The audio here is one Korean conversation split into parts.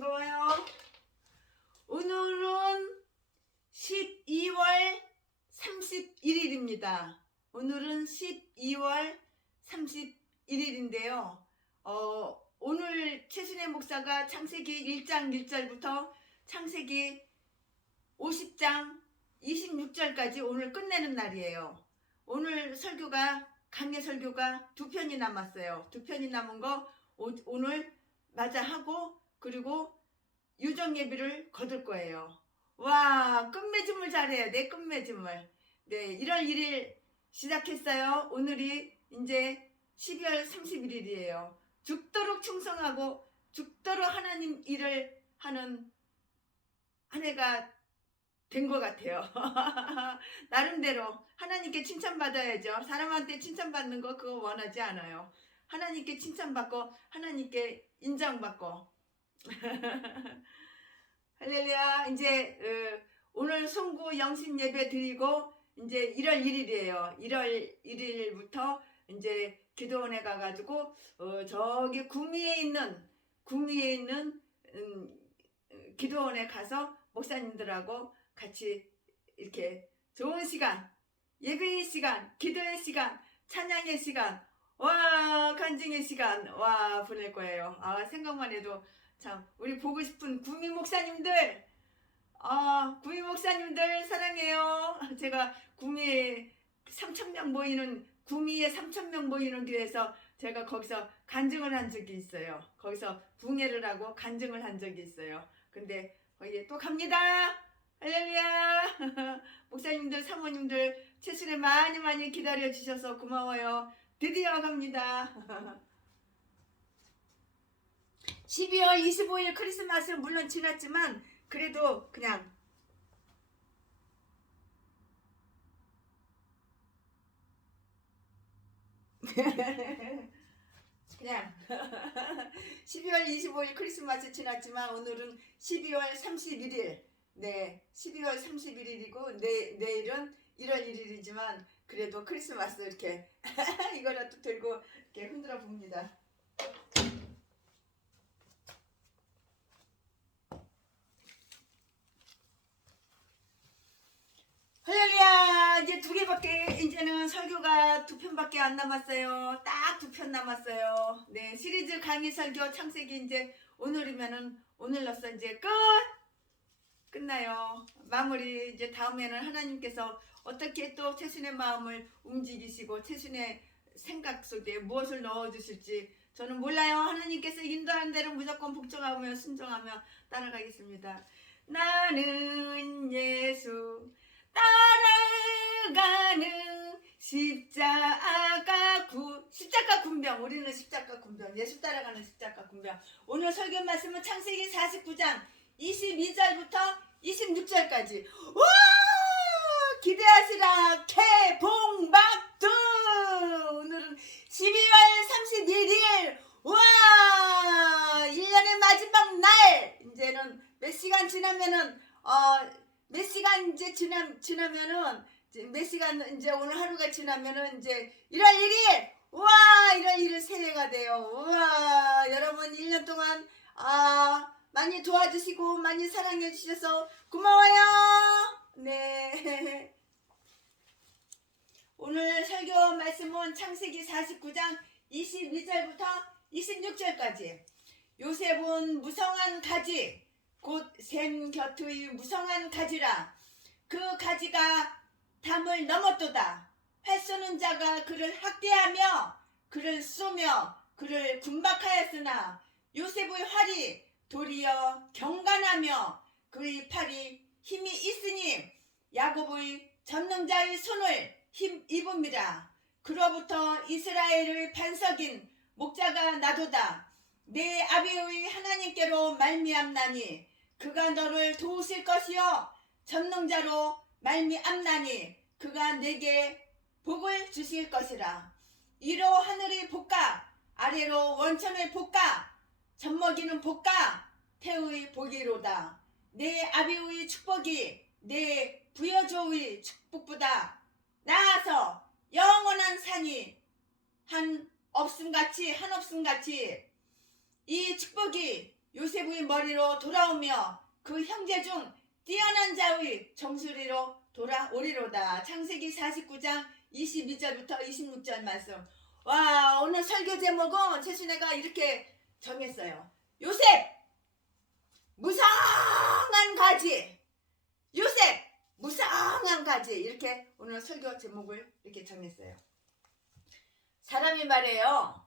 반가워요. 오늘은 12월 31일입니다. 오늘은 12월 31일인데요. 오늘 최순애 목사가 창세기 1장 1절부터 창세기 50장 26절까지 오늘 끝내는 날이에요. 오늘 설교가 강의 설교가 2편이 남았어요. 2편이 남은 거 오늘 마저 하고 그리고 유정 예비를 거둘 거예요. 와, 끝맺음을 잘해야 돼. 끝맺음을. 네, 1월 1일 시작했어요. 오늘이 이제 12월 31일이에요. 죽도록 충성하고 죽도록 하나님 일을 하는 한 해가 된 것 같아요. 나름대로 하나님께 칭찬받아야죠. 사람한테 칭찬받는 거 그거 원하지 않아요. 하나님께 칭찬받고 하나님께 인정받고 할렐루야. 이제 오늘 송구 영신 예배 드리고 이제 1월 1일이에요. 1월 1일부터 이제 기도원에 가가지고 저기 구미에 있는 기도원에 가서 목사님들하고 같이 이렇게 좋은 시간, 예배의 시간, 기도의 시간, 찬양의 시간, 와, 간증의 시간, 와, 보낼 거예요. 아, 생각만 해도 참, 우리 보고 싶은 구미 목사님들, 구미 목사님들 사랑해요. 제가 구미에 3,000명 모이는, 구미에 3,000명 모이는 교회에서 제가 거기서 간증을 한 적이 있어요. 거기서 붕해를 하고 간증을 한 적이 있어요. 근데 거기에 또 갑니다. 할렐루야. 목사님들, 사모님들, 최순에 많이 기다려 주셔서 고마워요. 드디어 갑니다. 12월 25일 크리스마스는 물론 지났지만 그래도 그냥 그냥 12월 25일 크리스마스 지났지만 오늘은 12월 31일 네 12월 31일이고 내일은 1월 1일이지만 그래도 크리스마스 이렇게 이거라도 들고 이렇게 흔들어 봅니다. 할렐루야. 이제 2개밖에 이제는 설교가 2편밖에 안 남았어요. 딱 2편 남았어요. 네, 시리즈 강의 설교 창세기 이제 오늘이면은 오늘로써 이제 끝나요. 마무리. 이제 다음에는 하나님께서 어떻게 또 최순의 마음을 움직이시고 최순의 생각 속에 무엇을 넣어주실지 저는 몰라요. 하나님께서 인도하는 대로 무조건 복종하며 순종하며 따라가겠습니다. 나는 예수 따라가는 십자가 군병. 우리는 십자가 군병. 예수 따라가는 십자가 군병. 오늘 설교 말씀은 창세기 49장 22절부터 26절까지. 와! 기대하시라. 개봉박두. 오늘은 12월 31일. 와! 1년의 마지막 날. 이제는 몇 시간 지나면은 몇 시간 이제 지나면은 몇 시간 이제 오늘 하루가 지나면은 이제 1월 1일. 와! 1월 1일 새해가 돼요. 와! 여러분 1년 동안 많이 도와주시고 많이 사랑해 주셔서 고마워요. 네. 오늘 설교 말씀은 창세기 49장 22절부터 26절까지. 요셉은 무성한 가지 곧 샘 곁의 무성한 가지라. 그 가지가 담을 넘었도다. 활 쏘는 자가 그를 학대하며 그를 쏘며 그를 군박하였으나 요셉의 활이 도리어 경간하며 그의 팔이 힘이 있으니 야곱의 전능자의 손을 힘입음이라. 그로부터 이스라엘의 반석인 목자가 나도다. 내 아비의 하나님께로 말미암나니 그가 너를 도우실 것이요 전능자로 말미암나니 그가 내게 복을 주실 것이라. 위로 하늘의 복과 아래로 원천의 복과 젖먹이는 복과 태의 복이로다. 내 아비의 축복이 내 부여조의 축복보다 나아서 영원한 산이 한 없음같이 이 축복이 요셉의 머리로 돌아오며 그 형제 중 뛰어난 자의 정수리로 돌아오리로다. 창세기 49장 22절부터 26절 말씀. 와, 오늘 설교 제목은 최순애가 이렇게 정했어요. 요셉 무성한 가지. 요셉 무성한 가지. 이렇게 오늘 설교 제목을 이렇게 정했어요. 사람이 말해요.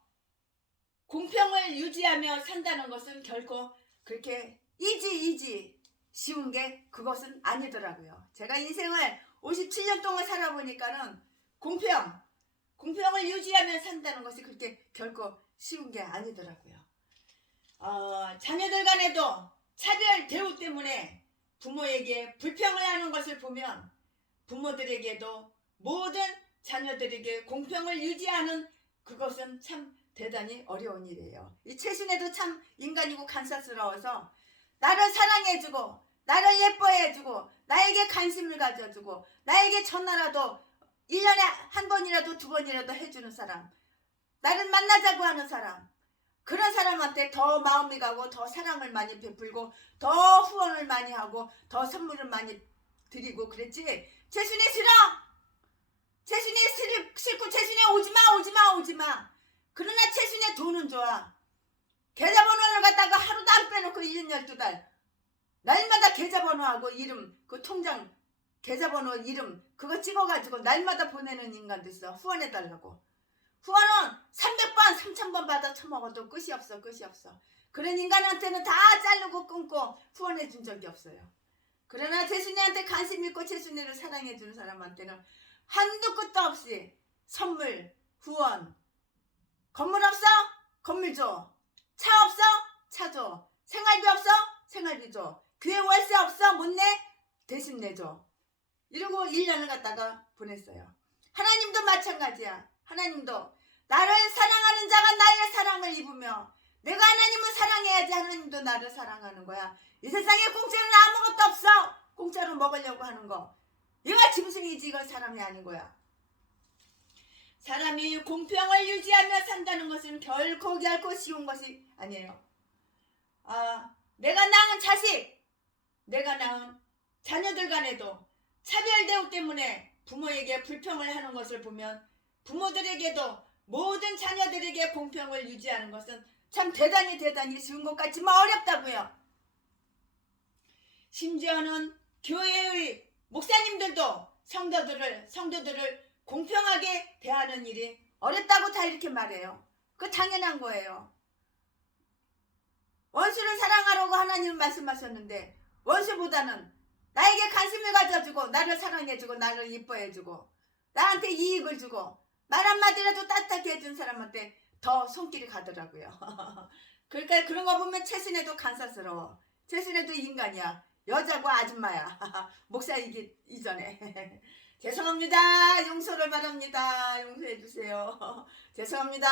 공평을 유지하며 산다는 것은 결코 그렇게 이지 쉬운 게 그것은 아니더라고요. 제가 인생을 57년 동안 살아보니까는 공평을 유지하며 산다는 것이 그렇게 결코 쉬운 게 아니더라고요. 자녀들 간에도 차별 대우 때문에 부모에게 불평을 하는 것을 보면 부모들에게도 모든 자녀들에게 공평을 유지하는 그것은 참 대단히 어려운 일이에요. 이 최순애도 참 인간이고 간사스러워서 나를 사랑해주고 나를 예뻐해주고 나에게 관심을 가져주고 나에게 전화라도 1년에 한 번이라도 두 번이라도 해주는 사람, 나를 만나자고 하는 사람, 그런 사람한테 더 마음이 가고 더 사랑을 많이 베풀고 더 후원을 많이 하고 더 선물을 많이 드리고 그랬지. 최순애 싫어. 최순애 싫고 최순애 오지마. 그러나 최순애 돈은 좋아. 계좌번호를 갖다가 하루도 안 빼놓고 1년 12달 날마다 계좌번호하고 이름, 그 통장 계좌번호 이름 그거 찍어가지고 날마다 보내는 인간도 있어. 후원해달라고. 후원은 300번 3000번 받아 처먹어도 끝이 없어. 그런 인간한테는 다 자르고 끊고 후원해준 적이 없어요. 그러나 최순애한테 관심 있고 최순애를 사랑해주는 사람한테는 한도 끝도 없이 선물, 후원. 건물 없어? 건물 줘. 차 없어? 차 줘. 생활비 없어? 생활비 줘. 교회 월세 없어? 못 내? 대신 내줘. 이러고 1년을 갖다가 보냈어요. 하나님도 마찬가지야. 하나님도 나를 사랑하는 자가 나의 사랑을 입으며 내가 하나님을 사랑해야지 하나님도 나를 사랑하는 거야. 이 세상에 공짜는 아무것도 없어. 공짜로 먹으려고 하는 거. 이거 짐승이지 이건 사람이 아닌 거야. 사람이 공평을 유지하며 산다는 것은 결코 쉬운 것이 아니에요. 내가 낳은 자식, 내가 낳은 자녀들 간에도 차별 대우 때문에 부모에게 불평을 하는 것을 보면 부모들에게도 모든 자녀들에게 공평을 유지하는 것은 참 대단히 쉬운 것 같지만 어렵다고요. 심지어는 교회의 목사님들도 성도들을 공평하게 대하는 일이 어렵다고 다 이렇게 말해요. 그거 당연한 거예요. 원수를 사랑하라고 하나님은 말씀하셨는데 원수보다는 나에게 관심을 가져주고 나를 사랑해주고 나를 이뻐해주고 나한테 이익을 주고 말 한마디라도 따뜻하게 해준 사람한테 더 손길이 가더라고요. 그러니까 그런 거 보면 최순애도 간사스러워. 최순애도 인간이야. 여자고 아줌마야. 목사이기 이전에. 죄송합니다. 용서를 바랍니다. 용서해 주세요. 죄송합니다.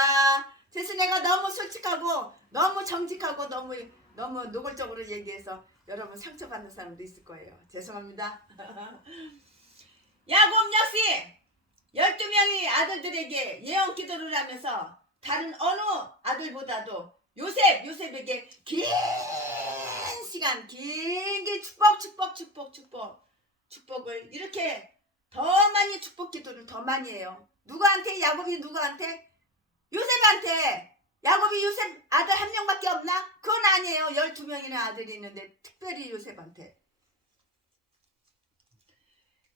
최순애가 너무 솔직하고 너무 정직하고 너무 노골적으로 얘기해서 여러분 상처받는 사람도 있을 거예요. 죄송합니다. 야곱 역시 12명의 아들들에게 예언 기도를 하면서 다른 어느 아들보다도 요셉에게 긴 시간 길게 축복을 이렇게 더 많이 축복 기도를 더 많이 해요. 누구한테? 야곱이 누구한테? 요셉한테. 야곱이 요셉 아들 한 명밖에 없나? 그건 아니에요. 12명이나 아들이 있는데 특별히 요셉한테.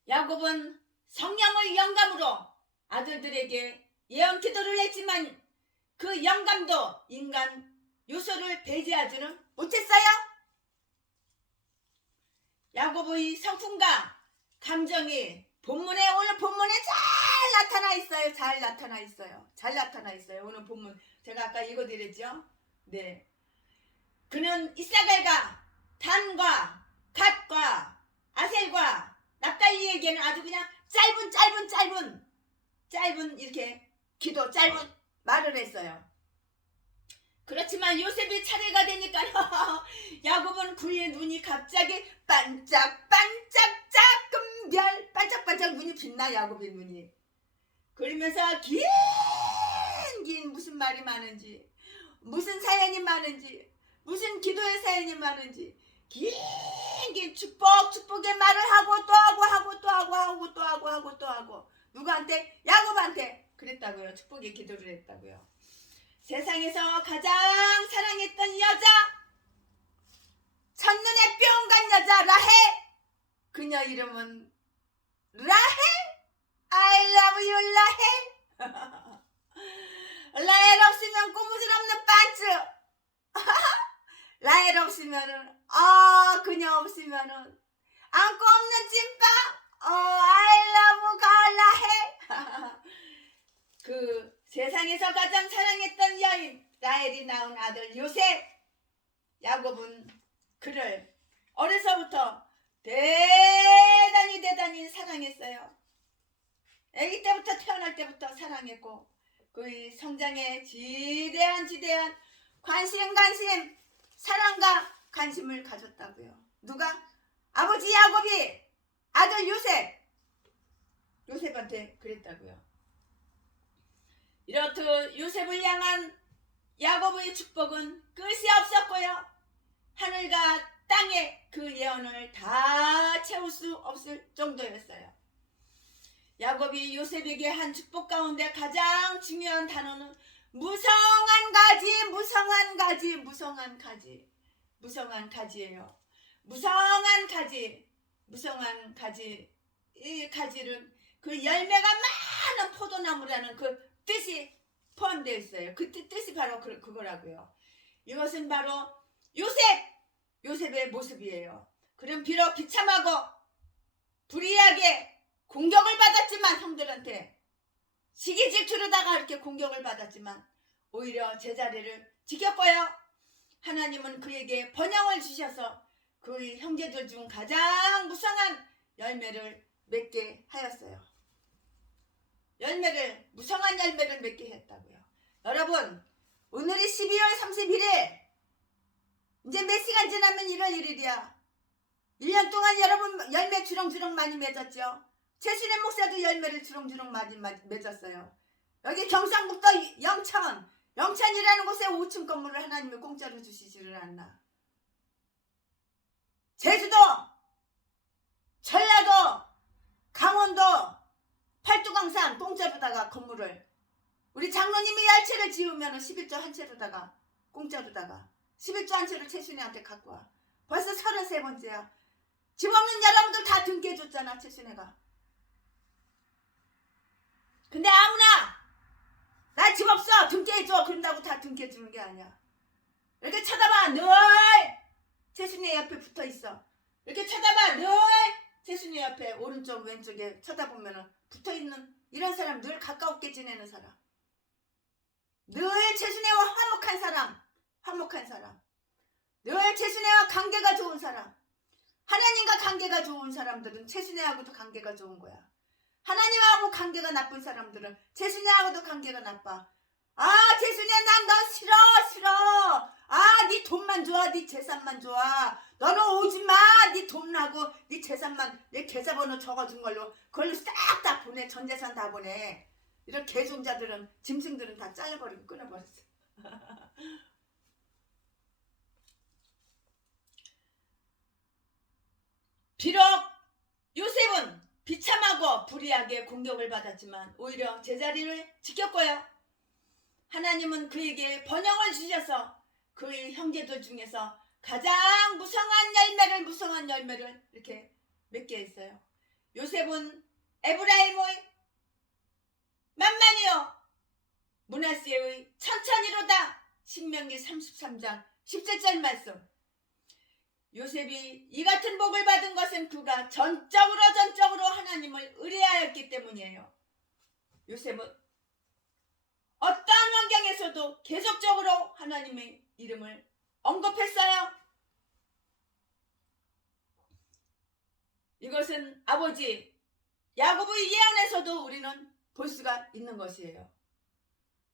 야곱은 성령의 영감으로 아들들에게 예언 기도를 했지만 그 영감도 인간 요소를 배제하지는 못했어요. 야곱의 성품과 감정이 오늘 본문에 잘 나타나 있어요. 오늘 본문 제가 아까 읽어드렸죠. 네. 그는 이사갈과 단과 갓과 아셀과 납달리에게는 아주 그냥 짧은 이렇게 짧은 말을 했어요. 그렇지만 요셉이 차례가 되니까 야곱은 그의 눈이 갑자기 반짝반짝 작은 별 반짝반짝 눈이 빛나. 야곱의 눈이. 그러면서 긴 무슨 말이 많은지 무슨 사연이 많은지 무슨 기도의 사연이 많은지 긴 축복의 말을 하고 또 하고 누구한테? 야곱한테 그랬다고요. 축복의 기도를 했다고요. 세상에서 가장 사랑했던 여자, 첫눈에 뿅 간 여자 라헬. 그녀 이름은 라헬. I love you 라헬. 라헬 없으면 고무줄 없는 반츠. 라헬 없으면은 그녀 없으면은 안고 없는 찐빵. I love 라헬. 그 세상에서 가장 사랑했던 여인 라헬이 낳은 아들 요셉. 야곱은 그를 어려서부터 대단히 사랑했어요. 아기 때부터 태어날 때부터 사랑했고 그의 성장에 지대한 관심 사랑과 관심을 가졌다고요. 누가? 아버지 야곱이 아들 요셉한테 그랬다고요. 이렇듯 요셉을 향한 야곱의 축복은 끝이 없었고요. 하늘과 땅의 그 예언을 다 채울 수 없을 정도였어요. 야곱이 요셉에게 한 축복 가운데 가장 중요한 단어는 무성한 가지예요. 무성한 가지. 이 가지는 그 열매가 많은 포도나무라는 그 뜻이 포함되어 있어요. 그 뜻이 바로 그거라고요. 이것은 바로 요셉의 모습이에요. 그럼 비록 비참하고 불의하게 공격을 받았지만 형들한테 시기 질투로다가 이렇게 공격을 받았지만 오히려 제자리를 지켰고요. 하나님은 그에게 번영을 주셔서 그의 형제들 중 가장 무성한 열매를 맺게 하였어요. 무성한 열매를 맺게 했다고요. 여러분, 오늘이 12월 31일. 이제 몇 시간 지나면 1월 1일이야. 1년 동안 여러분 열매 주렁주렁 많이 맺었죠. 최순애 목사도 열매를 주렁주렁 많이 맺었어요. 여기 경상북도 영천이라는 곳에 5층 건물을 하나님이 공짜로 주시지를 않나. 제주도, 전라도, 강원도, 팔도강산 공짜로다가 건물을 우리 장로님이 열채를 지으면 11조 한 채로다가 공짜로다가 11조 한 채를 최순애한테 갖고 와. 벌써 33번째야. 집 없는 여러분들 다 등기해줬잖아, 최순애가. 근데 아무나 나 집 없어 등기해줘 그런다고 다 등기해주는 게 아니야. 이렇게 쳐다봐. 늘 최순애 옆에 붙어있어. 이렇게 쳐다봐. 늘 최순애 옆에 오른쪽 왼쪽에 쳐다보면 붙어있는 이런 사람, 늘 가까웠게 지내는 사람, 늘 최순애와 화목한 사람, 늘 최순애와 관계가 좋은 사람. 하나님과 관계가 좋은 사람들은 최순애하고도 관계가 좋은 거야. 하나님하고 관계가 나쁜 사람들은 최순애하고도 관계가 나빠. 최순애 난 너 싫어. 네 돈만 좋아. 네 재산만 좋아. 너는 오지마. 네 돈하고 네 재산만 내 계좌번호 적어준 그걸로 싹 다 보내. 전 재산 다 보내. 이런 개종자들은, 짐승들은 다 잘라버리고 끊어버렸어. 비록 요셉은 비참하고 불의하게 공격을 받았지만 오히려 제자리를 지켰고요. 하나님은 그에게 번영을 주셔서 그의 형제들 중에서 가장 무성한 열매를 이렇게 맺게 했어요. 요셉은 에브라임의 만만이요 므낫세의 천천히로다. 신명기 33장 17절 말씀. 요셉이 이 같은 복을 받은 것은 그가 전적으로 하나님을 의뢰하였기 때문이에요. 요셉은 어떠한 환경에서도 계속적으로 하나님의 이름을 언급했어요. 이것은 아버지 야곱의 예언에서도 우리는 볼 수가 있는 것이에요.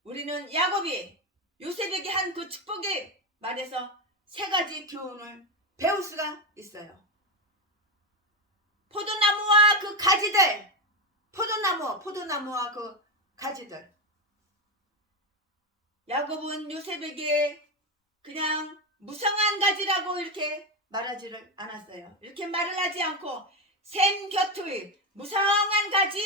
우리는 야곱이 요셉에게 한 그 축복의 말에서 세 가지 교훈을 배울 수가 있어요. 포도나무와 그 가지들, 포도나무와 그 가지들. 야곱은 요셉에게 그냥 무성한 가지라고 이렇게 말하지를 않았어요. 이렇게 말을 하지 않고 샘 곁의 무성한 가지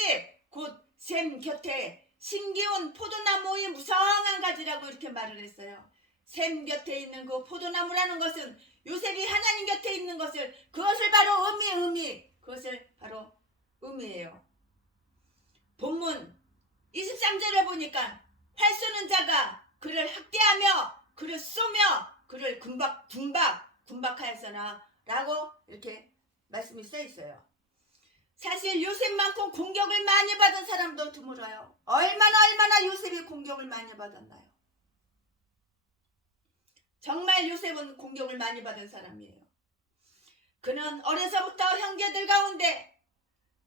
곧 샘 곁에 신기온 포도나무의 무성한 가지라고 이렇게 말을 했어요. 샘 곁에 있는 그 포도나무라는 것은 요셉이 하나님 곁에 있는 것을 그것을 바로 그것을 바로 의미해요. 본문 23절에 보니까 활 쏘는 자가 그를 학대하며 그를 쏘며 그를 군박하였으나 라고 이렇게 말씀이 써 있어요. 사실 요셉만큼 공격을 많이 받은 사람도 드물어요. 얼마나 요셉이 공격을 많이 받았나요? 정말 요셉은 공격을 많이 받은 사람이에요. 그는 어려서부터 형제들 가운데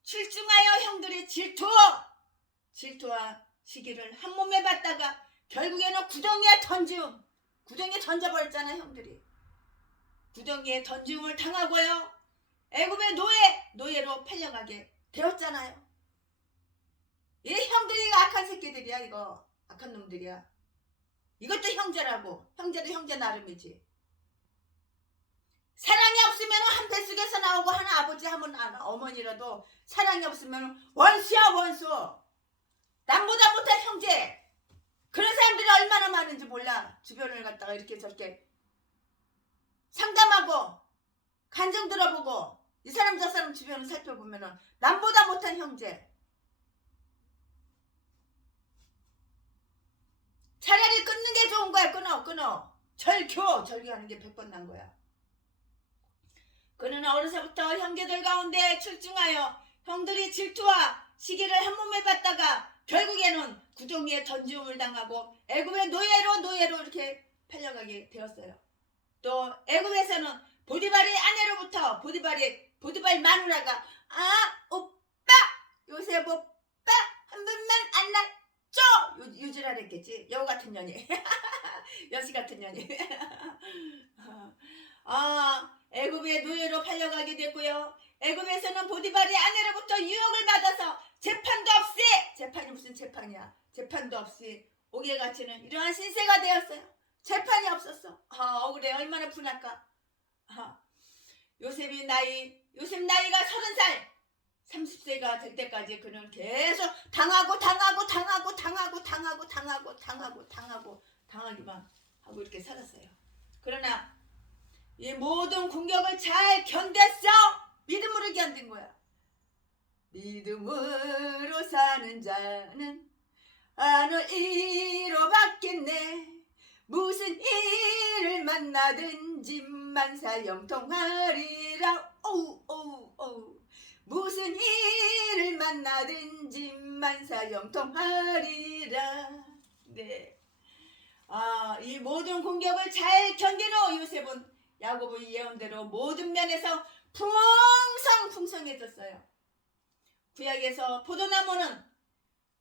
출중하여 형들의 질투와 시기를 한 몸에 받다가 결국에는 구덩이에 던져버렸잖아요. 형들이 구덩이에 던짐을 당하고요, 애굽의 노예로 팔려가게 되었잖아요. 이 형들이 악한 새끼들이야. 이거 악한 놈들이야. 이것도 형제라고. 형제도 형제 나름이지. 사랑이 없으면 한 뱃속에서 나오고 하나 아버지 하면 어머니라도 사랑이 없으면 원수야 원수. 남보다 못한 형제. 그런 사람들이 얼마나 많은지 몰라. 주변을 갖다가 이렇게 저렇게 상담하고 간증 들어보고 이 사람 저 사람 주변을 살펴보면은 남보다 못한 형제. 차라리 끊는 게 좋은 거야. 끊어. 절교하는 게 100번 난 거야. 그는 어려서부터 형제들 가운데 출중하여 형들이 질투와 시기를 한 몸에 받다가 결국에는 구덩이에 던짐을 당하고 애굽의 노예로 이렇게 팔려가게 되었어요. 또 애굽에서는 보디발의 아내로부터 보디발 마누라가 오빠 요셉 오빠 한 번만 안아줘 유지랄했겠지. 여우 같은 년이 여시 같은 년이 애굽의 노예로 팔려가게 됐고요. 애굽에서는 보디발의 아내로부터 유혹을 받아서 재판이 무슨 재판이야. 재판도 없이 옥에 갇히는 이러한 신세가 되었어요. 재판이 없었어. 억울해. 얼마나 분할까. 요셉 나이가 30살 30세가 될 때까지 그는 계속 당하기만 하고 이렇게 살았어요. 그러나 이 모든 공격을 잘 견뎠어. 믿음으로 견딘 거야. 믿음으로 사는 자는 하늘 이로 받겠네. 무슨 일을 만나든지 만사 영통하리라. 무슨 일을 만나든지 만사 영통하리라. 네. 이 모든 공격을 잘 견디로 요셉은 야곱의 예언대로 모든 면에서 풍성해졌어요. 구약에서 포도나무는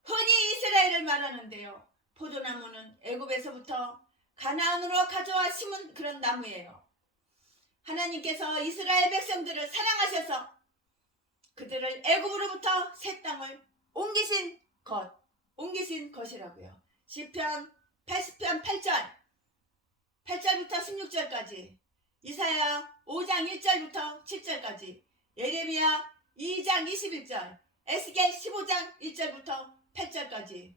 흔히 이스라엘을 말하는데요. 포도나무는 애굽에서부터 가나안으로 가져와 심은 그런 나무예요. 하나님께서 이스라엘 백성들을 사랑하셔서 그들을 애굽으로부터 새 땅을 옮기신 것이라고요. 시편 80편 8절부터 16절까지, 이사야 5장 1절부터 7절까지, 예레미야 2장 21절, 에스겔 15장 1절부터 8절까지,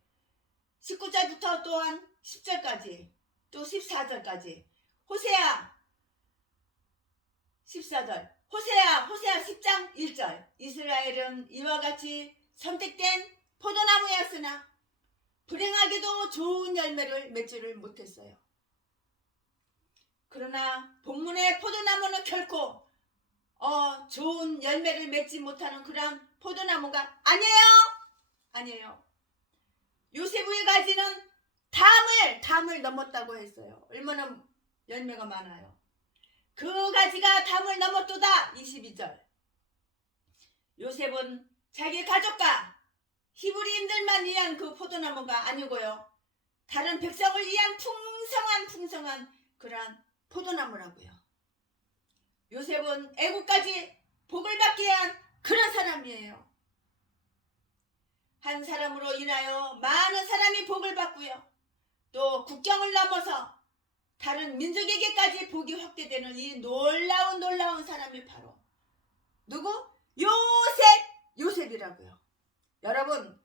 19절부터 또한 10절까지, 또 14절까지, 호세아 14절, 호세아 10장 1절. 이스라엘은 이와 같이 선택된 포도나무였으나 불행하게도 좋은 열매를 맺지를 못했어요. 그러나 본문의 포도나무는 결코 좋은 열매를 맺지 못하는 그런 포도나무가 아니에요. 요셉의 가지는 담을 넘었다고 했어요. 얼마나 열매가 많아요. 그 가지가 담을 넘었도다. 22절. 요셉은 자기 가족과 히브리인들만 위한 그 포도나무가 아니고요, 다른 백성을 위한 풍성한 그러한 포도나무라고요. 요셉은 애국까지 복을 받게 한 그런 사람이에요. 한 사람으로 인하여 많은 사람이 복을 받고요, 또 국경을 넘어서 다른 민족에게까지 복이 확대되는 이 놀라운 사람이 바로 누구? 요셉이라고요. 여러분을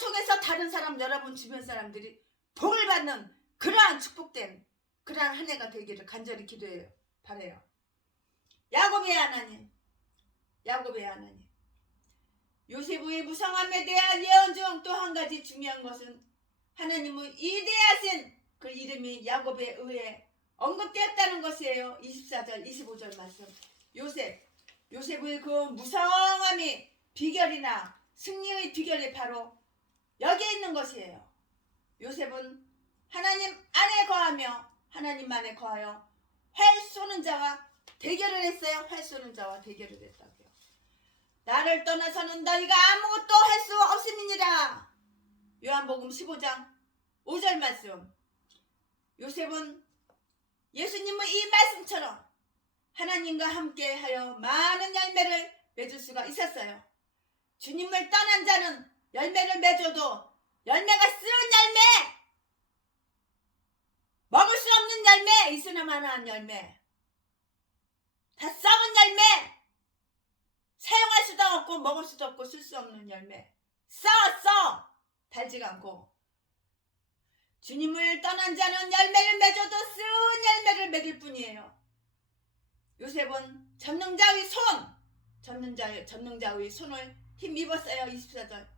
통해서 다른 사람, 여러분 주변 사람들이 복을 받는 그러한 축복된 그러한 한 해가 되기를 간절히 기도해요. 바라요. 야곱의 하나님, 요셉의 무성함에 대한 예언 중 또 한 가지 중요한 것은 하나님의 이대하신 그 이름이 야곱에 의해 언급되었다는 것이에요. 24절, 25절 말씀. 요셉의 그 무성함이 비결이나 승리의 비결이 바로 여기에 있는 것이에요. 요셉은 하나님 안에 거하며 하나님만에 거하여 활 쏘는 자와 대결을 했어요. 활 쏘는 자와 대결을 했다고요. 나를 떠나서는 너희가 아무것도 할 수 없음이니라. 요한복음 15장 5절 말씀. 요셉은 예수님의 이 말씀처럼 하나님과 함께하여 많은 열매를 맺을 수가 있었어요. 주님을 떠난 자는 열매를 맺어도 열매가 쓰는 열매, 먹을 수 없는 열매, 있으나마나한 열매, 다 썩은 열매, 사용할 수도 없고 먹을 수도 없고 쓸 수 없는 열매, 써 달지가 않고, 주님을 떠난 자는 열매를 맺어도 쓴 열매를 맺을 뿐이에요. 요셉은 전능자의 손을 힘입었어요. 24절.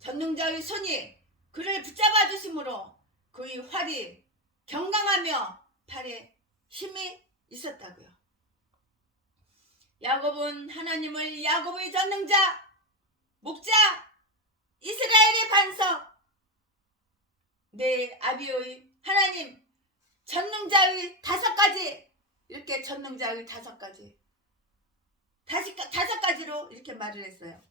전능자의 손이 그를 붙잡아 주심으로 그의 활이 경강하며 팔에 힘이 있었다고요. 야곱은 하나님을 야곱의 전능자, 목자, 이스라엘의 반석, 내 아비의 하나님, 전능자의 5가지, 이렇게 전능자의 5가지, 다섯 가지로 이렇게 말을 했어요.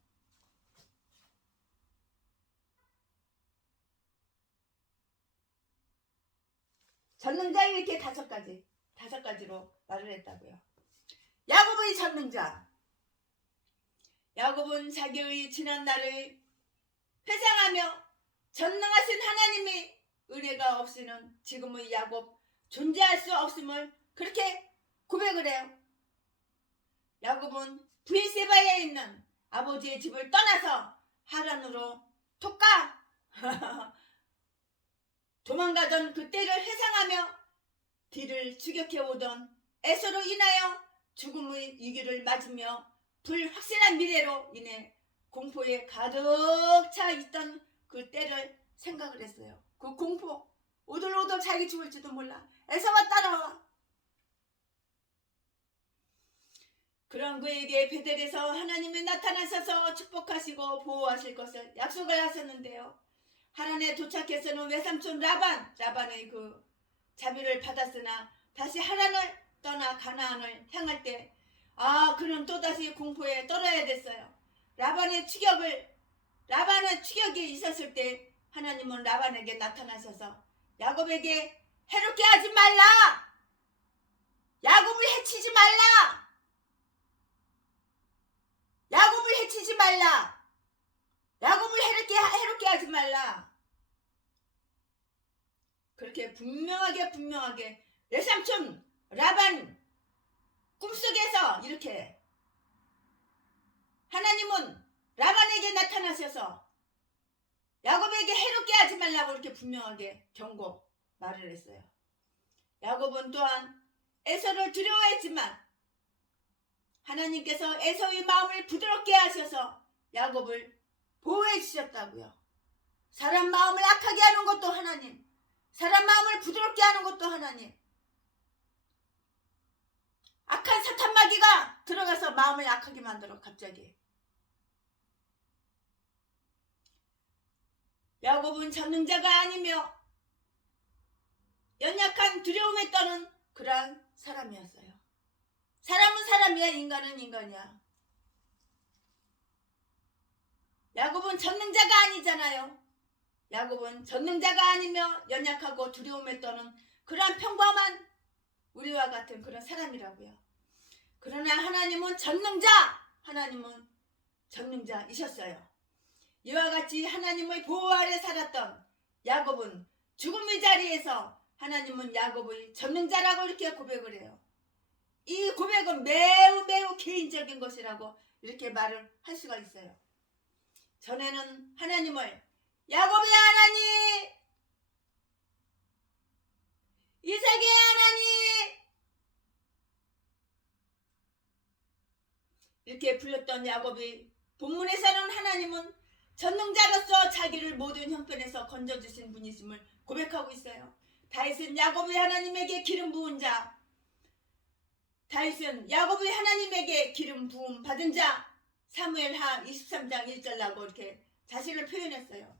전능자의 이렇게 5가지로 말을 했다고요. 야곱의 전능자. 야곱은 자기의 지난 날을 회상하며 전능하신 하나님의 은혜가 없이는 지금의 야곱 존재할 수 없음을 그렇게 고백을 해요. 야곱은 브엘세바에 있는 아버지의 집을 떠나서 하란으로 도망가던 그때를 회상하며 뒤를 추격해 오던 에서로 인하여 죽음의 위기를 맞으며 불확실한 미래로 인해 공포에 가득 차 있던 그 때를 생각을 했어요. 그 공포, 오돌오돌 자기 죽을지도 몰라. 에서가 따라와. 그런 그에게 베델에서 하나님이 나타나셔서 축복하시고 보호하실 것을 약속을 하셨는데요. 하란에 도착해서는 외삼촌 라반의 그 자비를 받았으나 다시 하란을 떠나 가나안을 향할 때 그는 또다시 공포에 떨어야 됐어요. 라반의 추격이 있었을 때 하나님은 라반에게 나타나셔서 야곱에게 해롭게 하지 말라! 야곱을 해치지 말라! 야곱을 해치지 말라! 야곱을 해롭게 하지 말라! 그렇게 분명하게 외삼촌 라반 꿈속에서 이렇게 하나님은 라반에게 나타나셔서 야곱에게 해롭게 하지 말라고 이렇게 분명하게 경고 말을 했어요. 야곱은 또한 에서를 두려워했지만 하나님께서 에서의 마음을 부드럽게 하셔서 야곱을 보호해 주셨다고요. 사람 마음을 악하게 하는 것도 하나님, 사람 마음을 부드럽게 하는 것도 하나님. 악한 사탄 마귀가 들어가서 마음을 악하게 만들어 갑자기. 야곱은 전능자가 아니며 연약한 두려움에 떠는 그러한 사람이었어요. 사람은 사람이야, 인간은 인간이야. 야곱은 전능자가 아니잖아요. 야곱은 전능자가 아니며 연약하고 두려움에 떠는 그러한 평범한 우리와 같은 그런 사람이라고요. 그러나 하나님은 전능자이셨어요. 이와 같이 하나님의 보호 아래 살았던 야곱은 죽음의 자리에서 하나님은 야곱의 전능자라고 이렇게 고백을 해요. 이 고백은 매우 매우 개인적인 것이라고 이렇게 말을 할 수가 있어요. 전에는 하나님을 야곱의 하나님, 이삭의 하나님 이렇게 불렀던 야곱이 본문에서는 하나님은 전능자로서 자기를 모든 형편에서 건져주신 분이심을 고백하고 있어요. 다윗은 야곱의 하나님에게 기름 부은 자, 다윗은 야곱의 하나님에게 기름 부음 받은 자, 사무엘하 23장 1절라고 이렇게 자신을 표현했어요.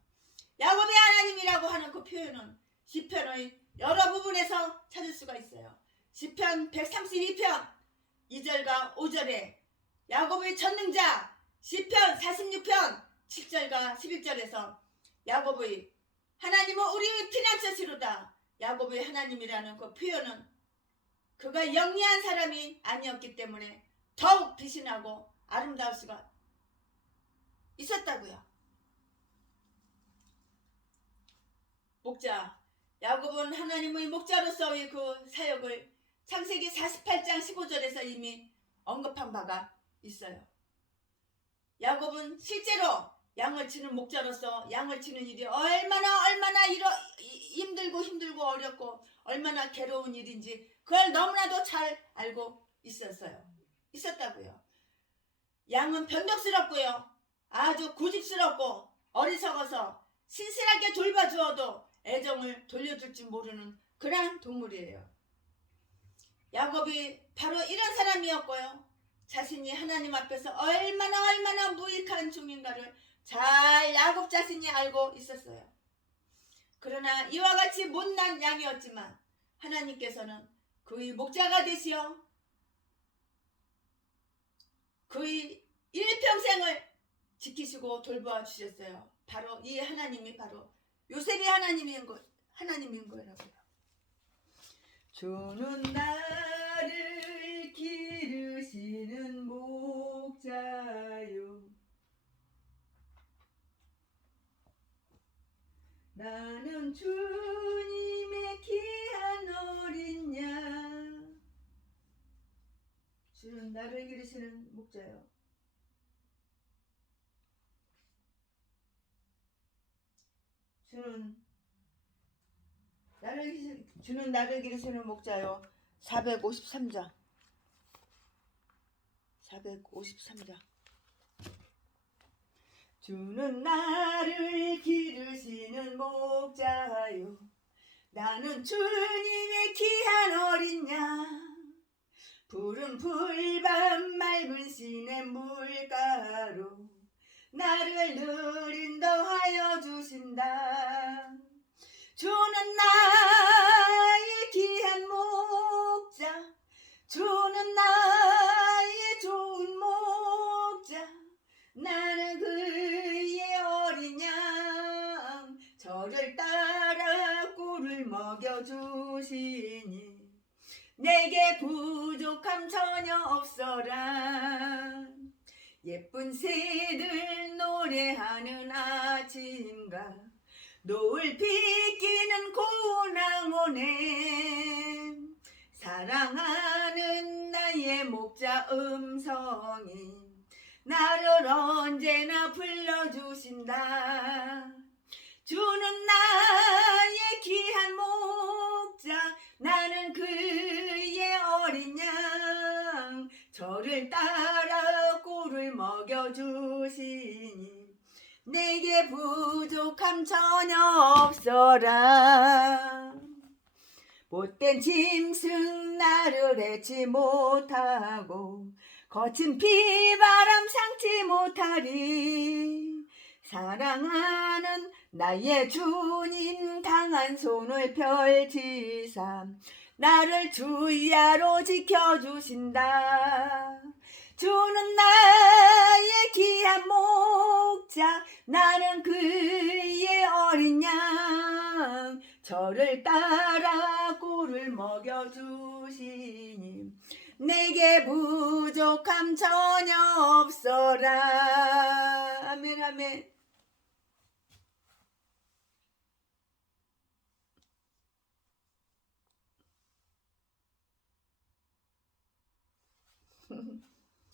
야곱의 하나님이라고 하는 그 표현은 시편의 여러 부분에서 찾을 수가 있어요. 시편 132편 2절과 5절에 야곱의 전능자, 시편 46편 7절과 11절에서 야곱의 하나님은 우리의 피난처시로다. 야곱의 하나님이라는 그 표현은 그가 영리한 사람이 아니었기 때문에 더욱 비신하고 아름다울 수가 있었다고요. 목자, 야곱은 하나님의 목자로서의 그 사역을 창세기 48장 15절에서 이미 언급한 바가 있어요. 야곱은 실제로 양을 치는 목자로서 양을 치는 일이 얼마나 힘들고 어렵고 얼마나 괴로운 일인지 그걸 너무나도 잘 알고 있었다고요. 양은 변덕스럽고요, 아주 고집스럽고 어리석어서 신실하게 돌봐주어도 애정을 돌려줄 줄 모르는 그러한 동물이에요. 야곱이 바로 이런 사람이었고요, 자신이 하나님 앞에서 얼마나 무익한 종인가를 잘 야곱 자신이 알고 있었어요. 그러나 이와 같이 못난 양이었지만 하나님께서는 그의 목자가 되시어 그의 일평생을 지키시고 돌보아 주셨어요. 바로 이 하나님이 바로 요셉의 하나님인 거라고요. 주는 나를 기르시는 목자요, 나는 주님의 귀한 어린 양. 주는 나를 기르시는 목자요, 주는 나를 기르시는 목자요. 453장 주는 나를 기르시는 목자요, 나는 주님의 귀한 어린 양. 푸른 풀밭 맑은 시냇 물가로 나를 느린더하여 주신다. 주는 나의 귀한 목자, 주는 나의 좋은 목자, 나는 그의 어린 양. 저를 따라 꿀을 먹여주시니 내게 부족함 전혀 없어라. 예쁜 새들 노래하는 아침과 노을 비끼는 고운 황혼에 사랑하는 나의 목자 음성이 나를 언제나 불러주신다. 주는 나의 귀한 목자, 나는 그의 어린 양. 저를 따라 꿀을 먹여주시니 내게 부족함 전혀 없어라. 못된 짐승 나를 해치 못하고 거친 비바람 상치 못하리. 사랑하는 나의 주님 강한 손을 펼치사 나를 주야로 지켜주신다. 주는 나의 귀한 목자, 나는 그의 어린 양. 저를 따라 꿀을 먹여주시니 내게 부족함 전혀 없어라. 아멘 아멘.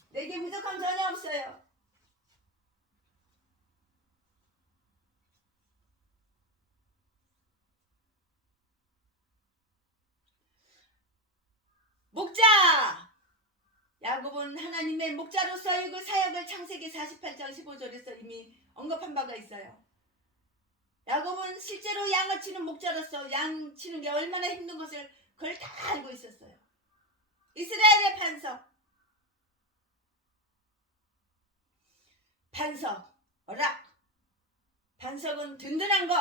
내게 부족함 전혀 없어요. 목자! 야곱은 하나님의 목자로서의 그 사역을 창세기 48장 15절에서 이미 언급한 바가 있어요. 야곱은 실제로 양을 치는 목자로서 양 치는 게 얼마나 힘든 것을 그걸 다 알고 있었어요. 이스라엘의 반석, 반석은 든든한 것,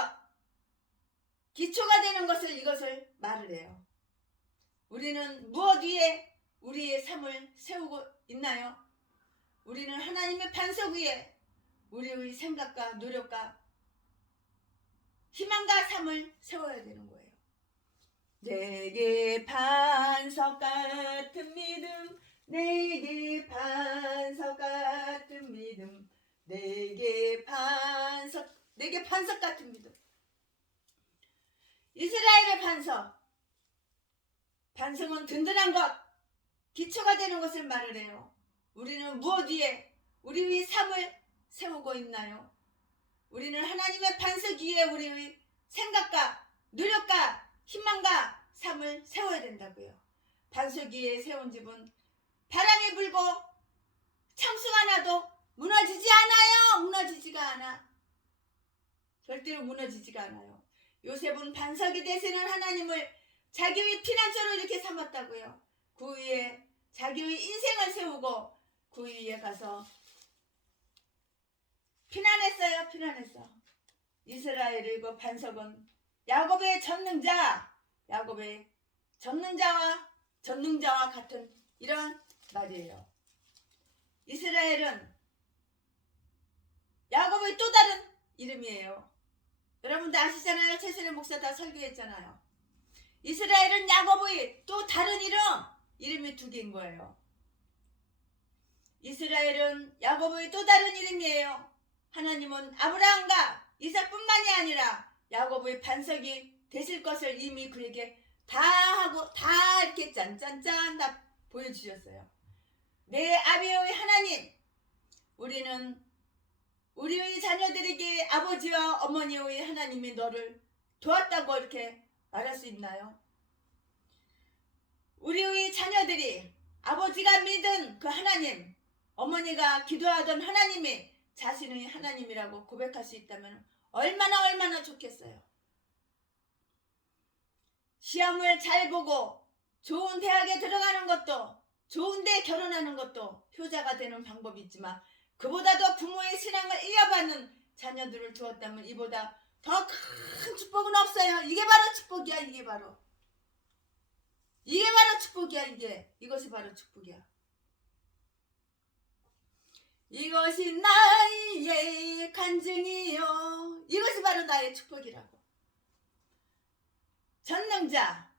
기초가 되는 것을 이것을 말을 해요. 우리는 무엇 위에 우리의 삶을 세우고 있나요? 우리는 하나님의 반석 위에 우리의 생각과 노력과 희망과 삶을 세워야 되는 거예요. 내게 반석 같은 믿음, 내게 반석 같은 믿음, 내게 반석 같은 믿음. 이스라엘의 반석은 든든한 것, 기초가 되는 것을 말을 해요. 우리는 무엇 위에 우리의 삶을 세우고 있나요? 우리는 하나님의 반석 위에 우리의 생각과 노력과 희망과 삶을 세워야 된다고요. 반석 위에 세운 집은 바람이 불고 창수가 나도 무너지지 않아요. 무너지지가 않아. 절대로 무너지지가 않아요. 요셉은 반석이 되시는 하나님을 자기의 피난처로 이렇게 삼았다고요. 그 위에 자기의 인생을 세우고 그 위에 가서 피난했어. 이스라엘의 그 반석은 야곱의 전능자와 같은 이런 말이에요. 이스라엘은 야곱의 또 다른 이름이에요. 여러분들 아시잖아요. 최선의 목사 다 설교했잖아요. 이스라엘은 야곱의 또 다른 이름이 두 개인 거예요. 이스라엘은 야곱의 또 다른 이름이에요. 하나님은 아브라함과 이삭뿐만이 아니라 야곱의 반석이 되실 것을 이미 그에게 다 이렇게 짠짠짠 다 보여주셨어요. 내 아비의 하나님, 우리는 우리의 자녀들에게 아버지와 어머니의 하나님이 너를 도왔다고 이렇게 말할 수 있나요? 우리의 자녀들이 아버지가 믿은 그 하나님, 어머니가 기도하던 하나님이 자신의 하나님이라고 고백할 수 있다면 얼마나 좋겠어요. 시험을 잘 보고 좋은 대학에 들어가는 것도, 좋은 데 결혼하는 것도 효자가 되는 방법이 있지만 그보다도 부모의 신앙을 이어받는 자녀들을 두었다면 이보다 더 큰 축복은 없어요. 이게 바로 축복이야. 이게 바로 축복이야. 이것이 바로 축복이야. 이것이 나의 간증이요. 이것이 바로 나의 축복이라고. 전능자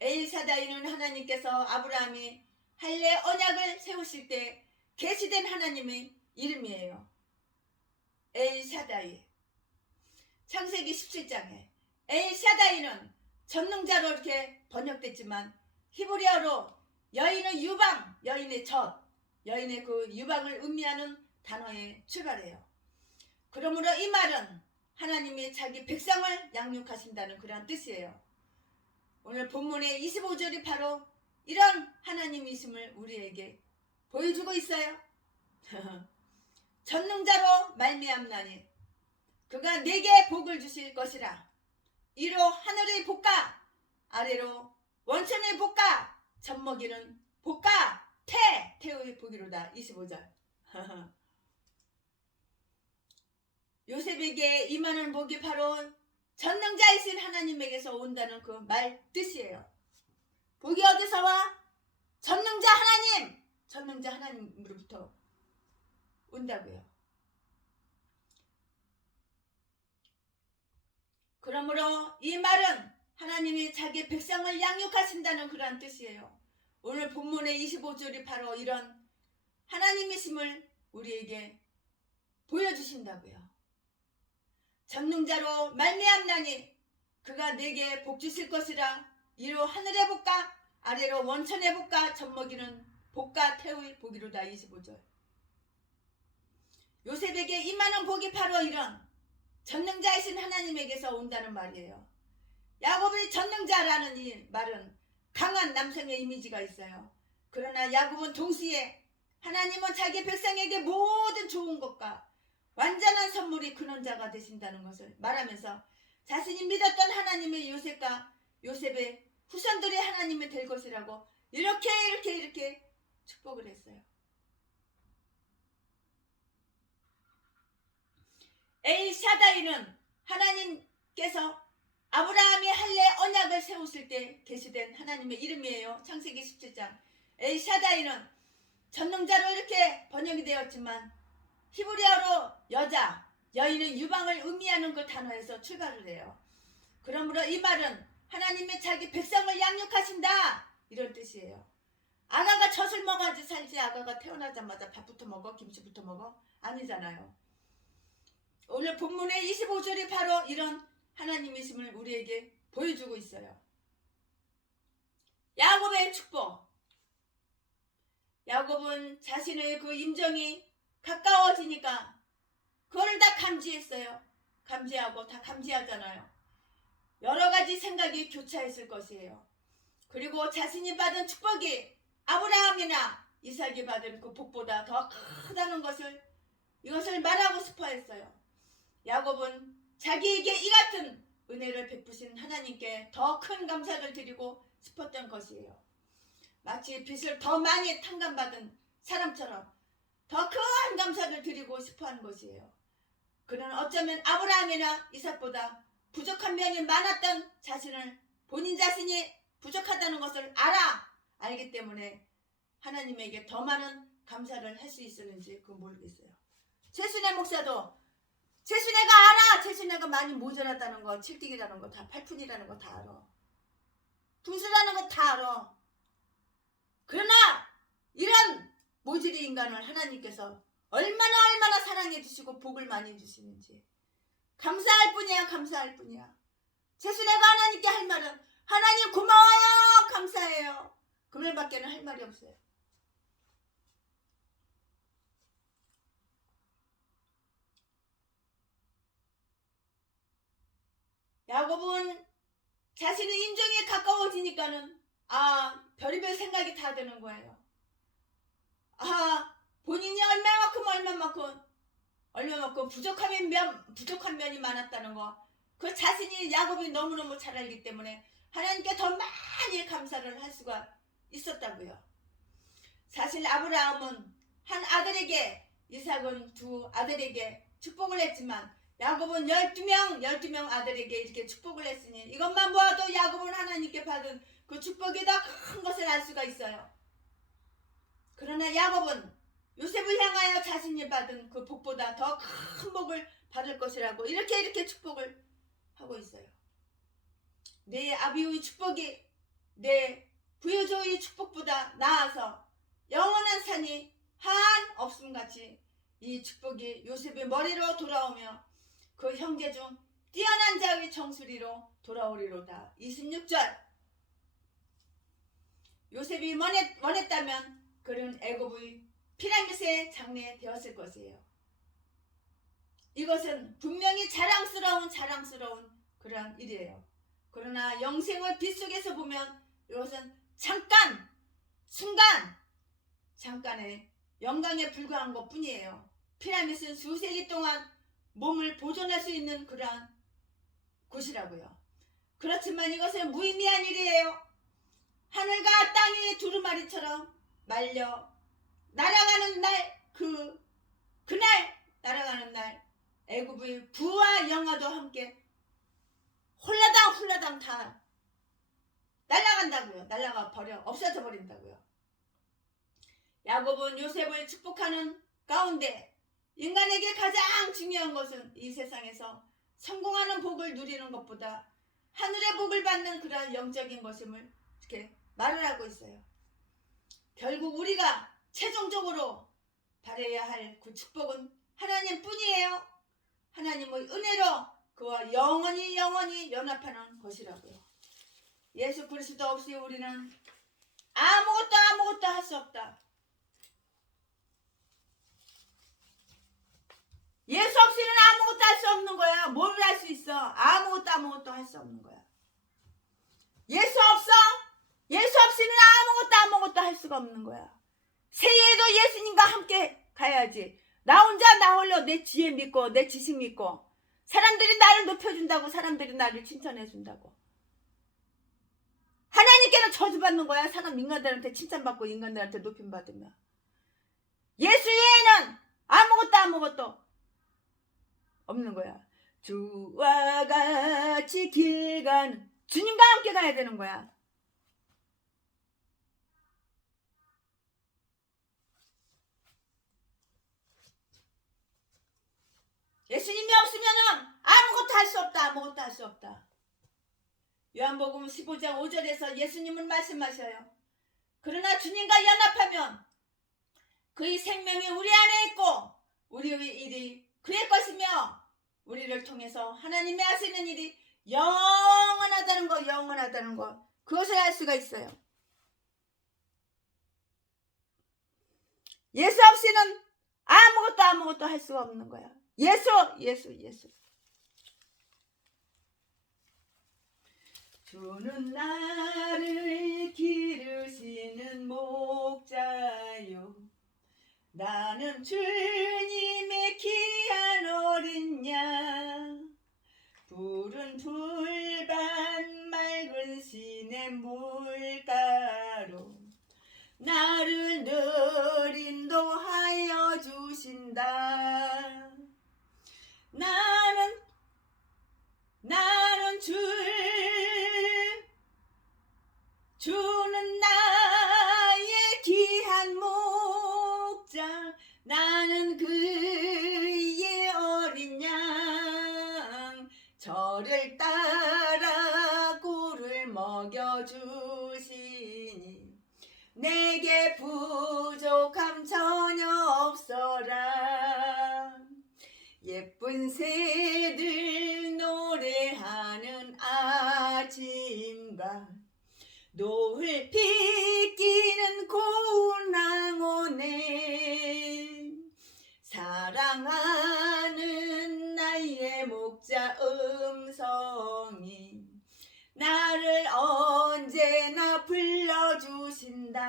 엘사다이는 하나님께서 아브라함이 할례 언약을 세우실 때 계시된 하나님의 이름이에요. 엘사다이. 창세기 17장에 엘사다이는 전능자로 이렇게 번역됐지만 히브리어로 여인의 유방, 여인의 그 유방을 의미하는 단어에 출발해요. 그러므로 이 말은 하나님이 자기 백성을 양육하신다는 그런 뜻이에요. 오늘 본문의 25절이 바로 이런 하나님이심을 우리에게 보여주고 있어요. 전능자로 말미암나니 그가 내게 복을 주실 것이라. 이로 하늘의 복과 아래로 원천의 복과 젖먹이는 복과 태의 복이로다. 25절. 요셉에게 임하는 복이 바로 전능자이신 하나님에게서 온다는 그 말 뜻이에요. 복이 어디서 와? 전능자 하나님으로부터 온다고요. 그러므로 이 말은 하나님이 자기 백성을 양육하신다는 그러한 뜻이에요. 오늘 본문의 25절이 바로 이런 하나님이심을 우리에게 보여주신다고요. 전능자로 말미암나니 그가 내게 복 주실 것이라. 위로 하늘의 복과 아래로 원천의 복과 젖먹이는 복과 태의 복이로다. 25절. 요셉에게 임하는 복이 바로 이런 전능자이신 하나님에게서 온다는 말이에요. 야곱의 전능자라는 이 말은 강한 남성의 이미지가 있어요. 그러나 야곱은 동시에 하나님은 자기 백성에게 모든 좋은 것과 완전한 선물이 근원자가 되신다는 것을 말하면서 자신이 믿었던 하나님의 요셉과 요셉의 후손들이 하나님이 될 것이라고 이렇게 축복을 했어요. 엘샤다이는 하나님께서 아브라함이 할례 언약을 세우실 때 계시된 하나님의 이름이에요. 창세기 17장. 엘샤다이는 전능자로 이렇게 번역이 되었지만 히브리어로 여자, 여인은 유방을 의미하는 그 단어에서 출발을 해요. 그러므로 이 말은 하나님의 자기 백성을 양육하신다 이런 뜻이에요. 아가가 젖을 먹어야지 살지. 아가가 태어나자마자 밥부터 먹어? 김치부터 먹어? 아니잖아요. 오늘 본문의 25절이 바로 이런 하나님이심을 우리에게 보여주고 있어요. 야곱의 축복. 야곱은 자신의 그 임종이 가까워지니까 그걸 다 감지했어요. 감지하고 다 감지하잖아요. 여러 가지 생각이 교차했을 것이에요. 그리고 자신이 받은 축복이 아브라함이나 이삭이 받은 그 복보다 더 크다는 것을 이것을 말하고 싶어 했어요. 야곱은 자기에게 이 같은 은혜를 베푸신 하나님께 더 큰 감사를 드리고 싶었던 것이에요. 마치 빚을 더 많이 탕감받은 사람처럼 더 큰 감사를 드리고 싶어하는 것이에요. 그는 어쩌면 아브라함이나 이삭보다 부족한 면이 많았던 자신을 본인 자신이 부족하다는 것을 알기 때문에 하나님에게 더 많은 감사를 할 수 있었는지 그건 모르겠어요. 최순애 목사도 최순애가 알아. 최순애가 많이 모자라다는 거, 칠틱이라는 거, 다 팔푼이라는 거 다 알아. 둥수라는 거 다 알아. 그러나 이런 모질이 인간을 하나님께서 얼마나 사랑해 주시고 복을 많이 주시는지 감사할 뿐이야. 감사할 뿐이야. 최순애가 하나님께 할 말은 하나님 고마워요. 감사해요. 그 말밖에는 할 말이 없어요. 야곱은 자신의 임종에 가까워지니까는 별의별 생각이 다 드는 거예요. 본인이 얼마만큼 부족한 면이 많았다는 거. 그 자신이 야곱이 너무너무 잘 알기 때문에 하나님께 더 많이 감사를 할 수가 있었다고요. 사실 아브라함은 한 아들에게, 이삭은 두 아들에게 축복을 했지만 야곱은 12명 아들에게 이렇게 축복을 했으니 이것만 보아도 야곱은 하나님께 받은 그 축복이 더 큰 것을 알 수가 있어요. 그러나 야곱은 요셉을 향하여 자신이 받은 그 복보다 더 큰 복을 받을 것이라고 이렇게 축복을 하고 있어요. 내 아비의 축복이 내 부여조의 축복보다 나아서 영원한 산이 한 없음같이 이 축복이 요셉의 머리로 돌아오며 그 형제 중 뛰어난 자의 정수리로 돌아오리로다. 26절. 요셉이 원했다면 그는 애굽의 피라미드의 장래 되었을 것이에요. 이것은 분명히 자랑스러운 그러한 일이에요. 그러나 영생의 빛 속에서 보면 이것은 잠깐의 영광에 불과한 것 뿐이에요. 피라미드는 수세기 동안 몸을 보존할 수 있는 그러한 곳이라고요. 그렇지만 이것은 무의미한 일이에요. 하늘과 땅이 두루마리처럼 말려 날아가는 날, 그날 날아가는 날 애굽의 부와 영화도 함께 홀라당 다 날아간다고요. 날아가 버려 없어져 버린다고요. 야곱은 요셉을 축복하는 가운데 인간에게 가장 중요한 것은 이 세상에서 성공하는 복을 누리는 것보다 하늘의 복을 받는 그러한 영적인 것임을 이렇게 말을 하고 있어요. 결국 우리가 최종적으로 바라야 할 그 축복은 하나님 뿐이에요. 하나님의 은혜로 그와 영원히 연합하는 것이라고요. 예수 그리스도 없이 우리는 아무것도 할 수 없다. 예수 없이는 아무것도 할 수 없는 거야. 뭘 할 수 있어? 아무것도 할 수 없는 거야. 예수 없어? 예수 없이는 아무것도 할 수가 없는 거야. 새해에도 예수님과 함께 가야지. 나 혼자 나 홀로 내 지혜 믿고 내 지식 믿고 사람들이 나를 높여준다고, 사람들이 나를 칭찬해준다고. 하나님께는 저주받는 거야. 사람 인간들한테 칭찬받고 인간들한테 높임받으면. 예수 외에는 아무것도 없는 거야. 주와 같이 길 가는, 주님과 함께 가야 되는 거야. 예수님이 없으면은 아무것도 할 수 없다. 요한복음 15장 5절에서 예수님은 말씀하셔요. 그러나 주님과 연합하면 그의 생명이 우리 안에 있고 우리의 일이 그의 것이며 우리를 통해서 하나님의 하시는 일이 영원하다는 거 그것을 알 수가 있어요. 예수 없이는 아무것도 할 수가 없는 거야. 예수. 주는 나를 기르시는 목자요, 나는 주님의 귀한 어린 양, 푸른 풀밭 맑은 시냇 물가로 나를 늘 인도하여 주신다. 나는 주는 나의 귀한 목자, 나는 그의 어린 양, 저를 따라 꿀을 먹여주시니 내게 부족함 전혀 없어라. 예쁜 새들 노래하는 아침과 노을 비끼는 고운 황혼에 사랑하는 나의 목자 음성이 나를 언제나 불러주신다.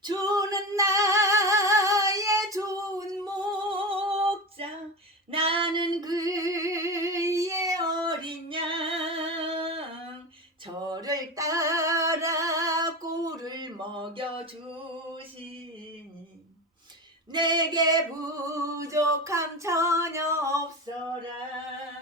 주는 나의 좋은 목자, 나는 그의 어린 양, 저를 따라 꿀을 먹여주시니 내게 부족함 전혀 없어라.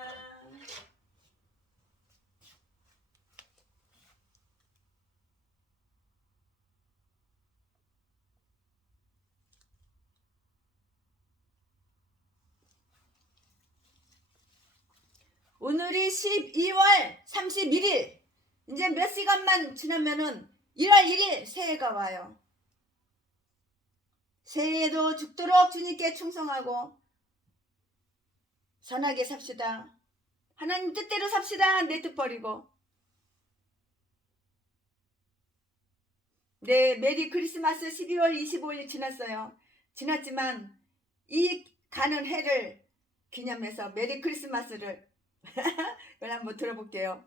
오늘이 12월 31일, 이제 몇 시간만 지나면은 1월 1일 새해가 와요. 새해에도 죽도록 주님께 충성하고 선하게 삽시다. 하나님 뜻대로 삽시다. 내 뜻 버리고. 네, 메리 크리스마스 12월 25일 지났어요. 지났지만 이 가는 해를 기념해서 메리 크리스마스를 이걸 한번 들어볼게요.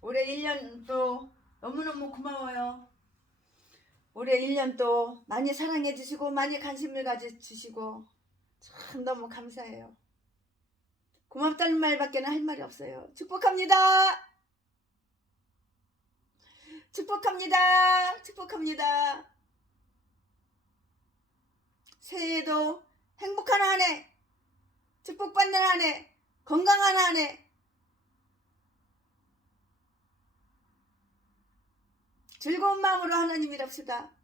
올해 1년 또 너무너무 고마워요. 올해 1년 또 많이 사랑해 주시고 많이 관심을 가져주시고 참 너무 감사해요. 고맙다는 말밖에 할 말이 없어요. 축복합니다. 새해에도 행복한 한 해, 축복받는 한 해, 건강한 한 해, 즐거운 마음으로 하나님 일합시다.